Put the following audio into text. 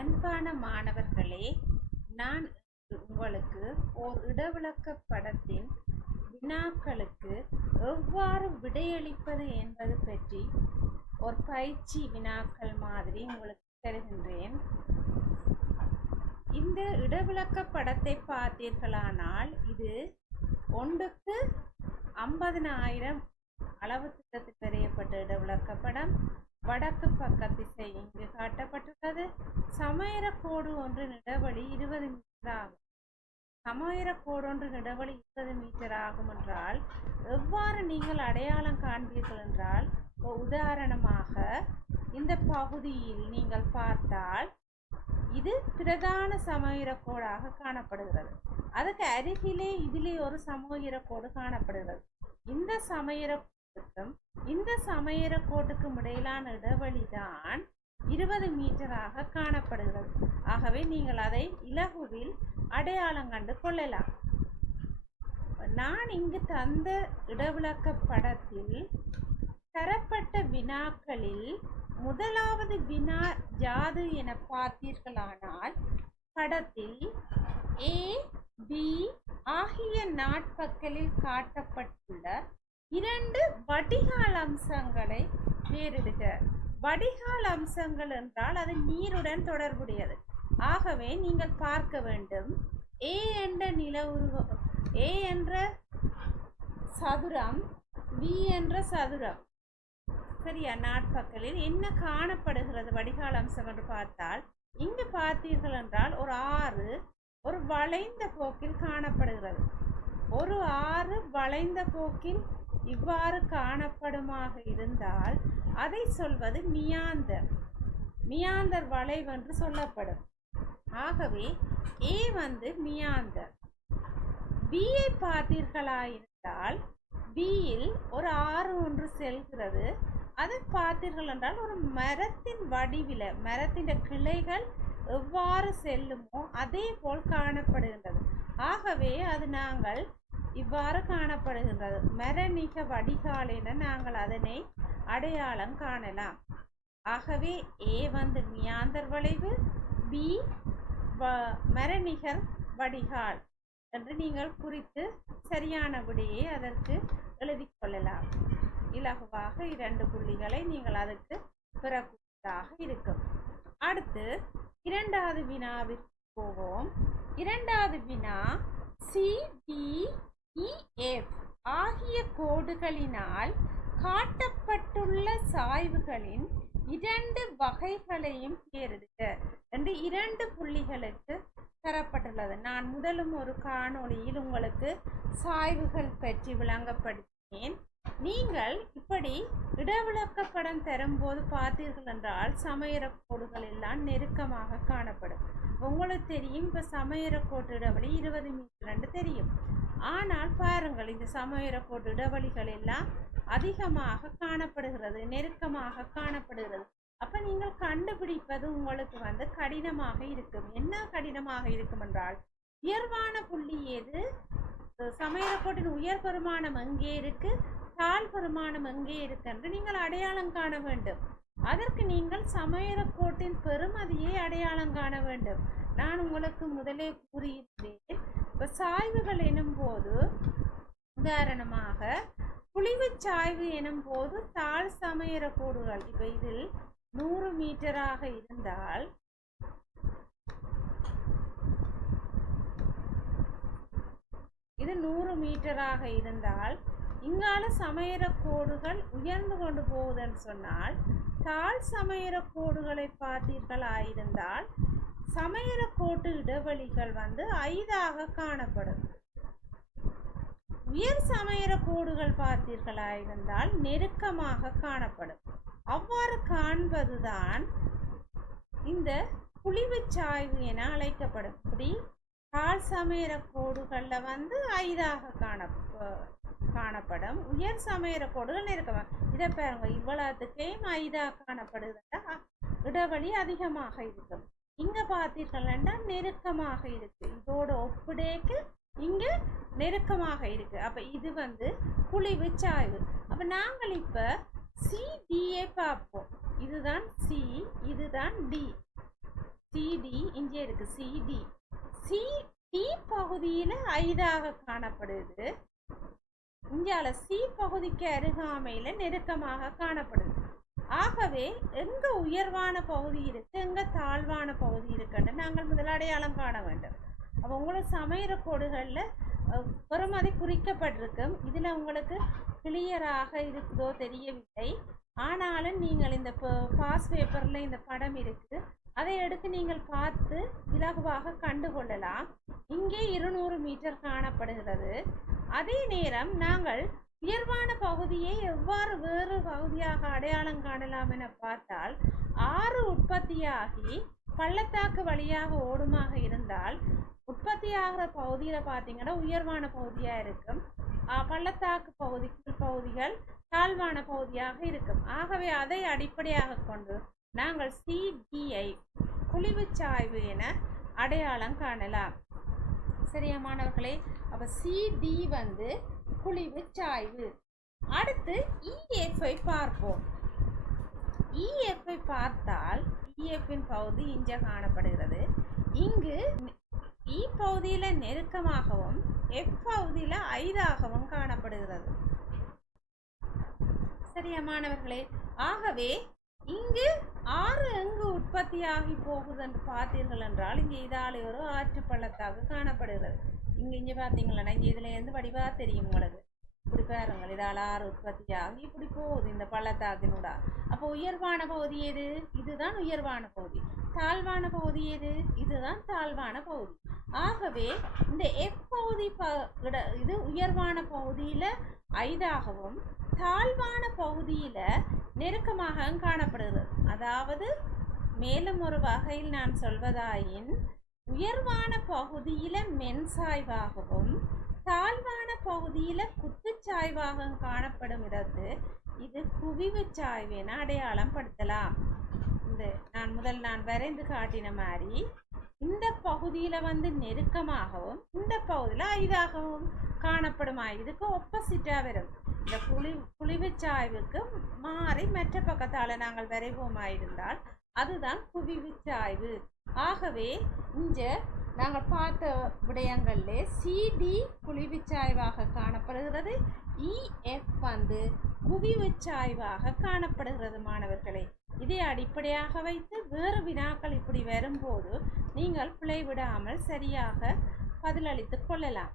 அன்பான மாணவர்களே நான் உங்களுக்கு ஓர் இடவிளக்க படத்தின் வினாக்களுக்கு எவ்வாறு விடையளிப்பது என்பது பற்றி ஒரு பயிற்சி வினாக்கள் மாதிரி உங்களுக்கு தருகின்றேன். இந்த இடவிளக்க படத்தை பார்த்தீர்களானால் இது ஒன்றுக்கு ஐம்பதனாயிரம் அளவு திட்டத்தில் வரையப்பட்ட இடவிளக்க படம். வடக்கு பக்க திசை இங்கு காட்டப்பட்டுள்ளது. சமயர கோடு ஒன்றின் இருபது மீட்டர் ஆகும். சமயர கோடு ஒன்றின் இடைவெளி இருபது மீட்டர் ஆகும் என்றால் எவ்வாறு நீங்கள் அடையாளம் காண்பீர்கள் என்றால் உதாரணமாக இந்த பகுதியில் நீங்கள் பார்த்தால் இது பிரதான சமயிர கோடாக காணப்படுகிறது. அதுக்கு அருகிலே இதிலே ஒரு சமயிர கோடு காணப்படுகிறது. இந்த சமயர கோட்டுக்கும் இந்த சமையற கோட்டுக்கும் இடையிலான இடைவெளி தான் இருபது மீட்டராக காணப்படுகிறது. ஆகவே நீங்கள் அதை இலகுவில் அடையாளம் கண்டு கொள்ளலாம். நான் இங்கு தந்த இடவிளக்க படத்தில் தரப்பட்ட வினாக்களில் முதலாவது வினா ஜாது என பார்த்தீர்களானால் படத்தில் ஏ பி ஆகிய நாட்பக்கலில் காட்டப்பட்டுள்ள இரண்டு வடிகால் அம்சங்களை பேரிடுக வடிகால் அம்சங்கள் என்றால் அது நீருடன் தொடர்புடையது. ஆகவே நீங்கள் பார்க்க வேண்டும். ஏ என்ற நில உருவ ஏ என்ற சதுரம் வி என்ற சதுரம். சரியா? நாட்பக்கலில் என்ன காணப்படுகிறது வடிகால் அம்சம் என்று பார்த்தால் இங்கு பார்த்தீர்கள் என்றால் ஒரு ஆறு ஒரு வளைந்த போக்கில் காணப்படுகிறது. ஒரு ஆறு வளைந்த போக்கில் இவ்வாறு காணப்படுமாக இருந்தால் அதை சொல்வது மியாந்தர். மியாந்தர் வளைவென்று சொல்லப்படும். ஆகவே ஏ வந்து மியாந்தர். பியை பார்த்தீர்களாயிருந்தால் பியில் ஒரு ஆறு ஒன்று செல்கிறது. அதை பார்த்தீர்கள் என்றால் ஒரு மரத்தின் வடிவில் மரத்தின் கிளைகள் எவ்வாறு செல்லுமோ அதே போல் காணப்படுகின்றது. ஆகவே அது நாங்கள் இவ்வாறு காணப்படுகின்றது. மரணிக வடிகால் நாங்கள் அதனை அடையாளம் காணலாம். ஆகவே ஏ வந்து மியாந்தர் வளைவு பி மரநிகர் வடிகால் என்று நீங்கள் குறித்து சரியான விடையை அதற்கு எழுதிக் கொள்ளலாம். இலகுவாக இரண்டு புள்ளிகளை நீங்கள் அதற்கு பெறக்கூடியதாக இருக்கும். அடுத்து இரண்டாவது வினாவிற்கு போவோம். இரண்டாவது வினா சிடிஇஎஃப் e, ஆகிய கோடுகளினால் காட்டப்பட்டுள்ள சாய்வுகளின் இரண்டு வகைகளையும் தேர்ந்தெடுக்க. என்று இரண்டு புள்ளிகளுக்கு தரப்பட்டுள்ளது. நான் முதலும் ஒரு காணொளியில் உங்களுக்கு சாய்வுகள் பற்றி விளங்கப்படுத்தினேன். நீங்கள் இப்படி இடவிளக்க படம் தரும்போது பார்த்தீர்கள் என்றால் சமையற கோடுகள் எல்லாம் நெருக்கமாக காணப்படும். உங்களுக்கு தெரியும் இப்போ சமையற கோட்டு இடைவெளி இருபது மீட்டர் என்று தெரியும். ஆனால் பாருங்கள் இந்த சமையற கோட்டு இடைவெளிகள் எல்லாம் அதிகமாக காணப்படுகிறது நெருக்கமாக காணப்படுகிறது. அப்ப நீங்கள் கண்டுபிடிப்பது உங்களுக்கு வந்து கடினமாக இருக்கும். என்ன கடினமாக இருக்கும் என்றால் உயர்வான புள்ளி எது? சமையலக்கோட்டின் உயர் பெருமானம் எங்கே இருக்கு? தாழ் பெருமானம் எங்கே இருக்கின்ற நீங்கள் அடையாளம் காண வேண்டும். அதற்கு நீங்கள் சமையலக்கோட்டின் பெருமதியை அடையாளம் காண வேண்டும். நான் உங்களுக்கு முதலே கூறியிருந்தேன் இப்போ சாய்வுகள் எனும் போது உதாரணமாக குழிவுச் சாய்வு எனும் போது தாழ் சமையற கோடுகள். இப்போ இதில் நூறு மீட்டராக இருந்தால் இது நூறு மீட்டராக இருந்தால் இங்கால சமையற கோடுகள் உயர்ந்து கொண்டு போகுதுன்னு சொன்னால் தாழ் சமையற கோடுகளை பார்த்தீர்களாயிருந்தால் சமையற கோட்டு இடைவெளிகள் வந்து ஐதாக காணப்படும். உயர் சமையற கோடுகள் பார்த்தீர்களாயிருந்தால் நெருக்கமாக காணப்படும். அவ்வாறு காண்பதுதான் இந்த குழிவுச் சாய்வு என அழைக்கப்படும். இப்படி கால் சமையற கோடுகளில் வந்து ஐதாக காண காணப்படும். உயர் சமையற கோடுகள் நெருக்கமாக இதை பாருங்க இவ்வளவுத்துக்கையும் ஐதாக காணப்படுதுன்னா இடைவெளி அதிகமாக இருக்கும் இங்க பார்த்தீர்கள்னா நெருக்கமாக இருக்கு. இதோட ஒப்பிடேக்கு இங்க நெருக்கமாக இருக்கு. அப்ப இது வந்து குழிவு சாய்வு அப்ப நாங்கள் இப்ப சிடிஏ பார்ப்போம். இதுதான் சி இதுதான் டி சிடி இங்கே இருக்கு. சிடி சி டி பகுதியில் ஐதாக காணப்படுது. இந்தியால சி பகுதிக்கு அருகாமையில் நெருக்கமாக காணப்படுது. ஆகவே எங்க உயர்வான பகுதி இருக்கு எங்க தாழ்வான பகுதி இருக்குன்னு நாங்கள் முதல் அடையாளம் காண வேண்டும். அப்போ உங்களுக்கு சமையற கோடுகளில் பெருமதி குறிக்கப்பட்டிருக்கும் இதில் உங்களுக்கு கிளியராக இருக்குதோ தெரியவில்லை. ஆனாலும் நீங்கள் இந்த பாஸ் பேப்பரில் இந்த படம் இருக்குது அதை எடுத்து நீங்கள் பார்த்து இலகுவாக கண்டுகொள்ளலாம். இங்கே இருநூறு மீட்டர் காணப்படுகிறது. அதே நேரம் நாங்கள் உயர்வான பகுதியை எவ்வாறு வேறு பகுதியாக அடையாளம் காணலாம் என பார்த்தால் ஆறு உற்பத்தியாகி பள்ளத்தாக்கு வழியாக ஓடுமாக இருந்தால் உற்பத்தியாகிற பகுதியில் பார்த்தீங்கன்னா உயர்வான பகுதியாக இருக்கும். பள்ளத்தாக்கு பகுதி பகுதிகள் தாழ்வான பகுதியாக இருக்கும். ஆகவே அதை அடிப்படையாக கொண்டு நாங்கள் சி குழிவுச் சாய்வு என அடையாளம் காணலாம். சரியா மாணவர்களே அப்போ சிடி வந்து குழிவுச் சாய்வு அடுத்து இஎஃப்ஐ பார்ப்போம். இஎஃப்ஐ பார்த்தால் இஎஃப்பின் பகுதி இங்கே காணப்படுகிறது. இங்கு இ பகுதியில் நெருக்கமாகவும் எஃப் பகுதியில் ஐதாகவும் காணப்படுகிறது. சரியா மாணவர்களே ஆகவே இங்கு ஆறு எங்கு உற்பத்தியாகி போகுது என்று பார்த்தீர்கள் என்றால் இங்கே இதாலே ஒரு ஆற்று பள்ளத்தாக்கு காணப்படுகிறது. இங்கே இங்கே பார்த்தீங்களா? இங்கே இதுலேருந்து வடிவாக வடிவா தெரியும் உங்களுக்கு. இப்படி பாருங்கள் இதால் ஆறு உற்பத்தியாகி இப்படி போகுது இந்த பள்ளத்தாக்கினூடா. அப்போ உயர்வான பகுதி எது? இதுதான் உயர்வான பகுதி. தாழ்வான பகுதி எது? இதுதான் தாழ்வான பகுதி. ஆகவே இந்த எஃப் பகுதி ப இது உயர்வான பகுதியில் ஐதாகவும் தாழ்வான பகுதியில் நெருக்கமாக காணப்படுகிறது. அதாவது மேலும் ஒரு வகையில் நான் சொல்வதாயின் உயர்வான பகுதியில் மென்சாய்வாகவும் தாழ்வான பகுதியில் குத்துச்சாய்வாக காணப்படும் இடத்து இது குவிவு சாய்வு என அடையாளம் படுத்தலாம். இந்த நான் முதல் நான் வரைந்து காட்டின மாதிரி இந்த பகுதியில் வந்து நெருக்கமாகவும் இந்த பகுதியில் ஐதாகவும் காணப்படுமா இதுக்கு ஒப்பசிட்டாக வரும். இந்த குளி குழிவுச் சாய்வுக்கு மாறி மற்ற பக்கத்தால் நாங்கள் வரைவோமாயிருந்தால் அதுதான் குவிவுச்சாய்வு. ஆகவே இங்க நாங்கள் பார்த்த விடயங்களிலே சிடி குழிவுச் சாய்வாக காணப்படுகிறது. இஎஃப் வந்து குவிவுச் சாய்வாக காணப்படுகிறது மாணவர்களே. இதை அடிப்படையாக வைத்து வேறு வினாக்கள் இப்படி வரும்போது நீங்கள் பிழை விடாமல் சரியாக பதிலளித்துக் கொள்ளலாம்.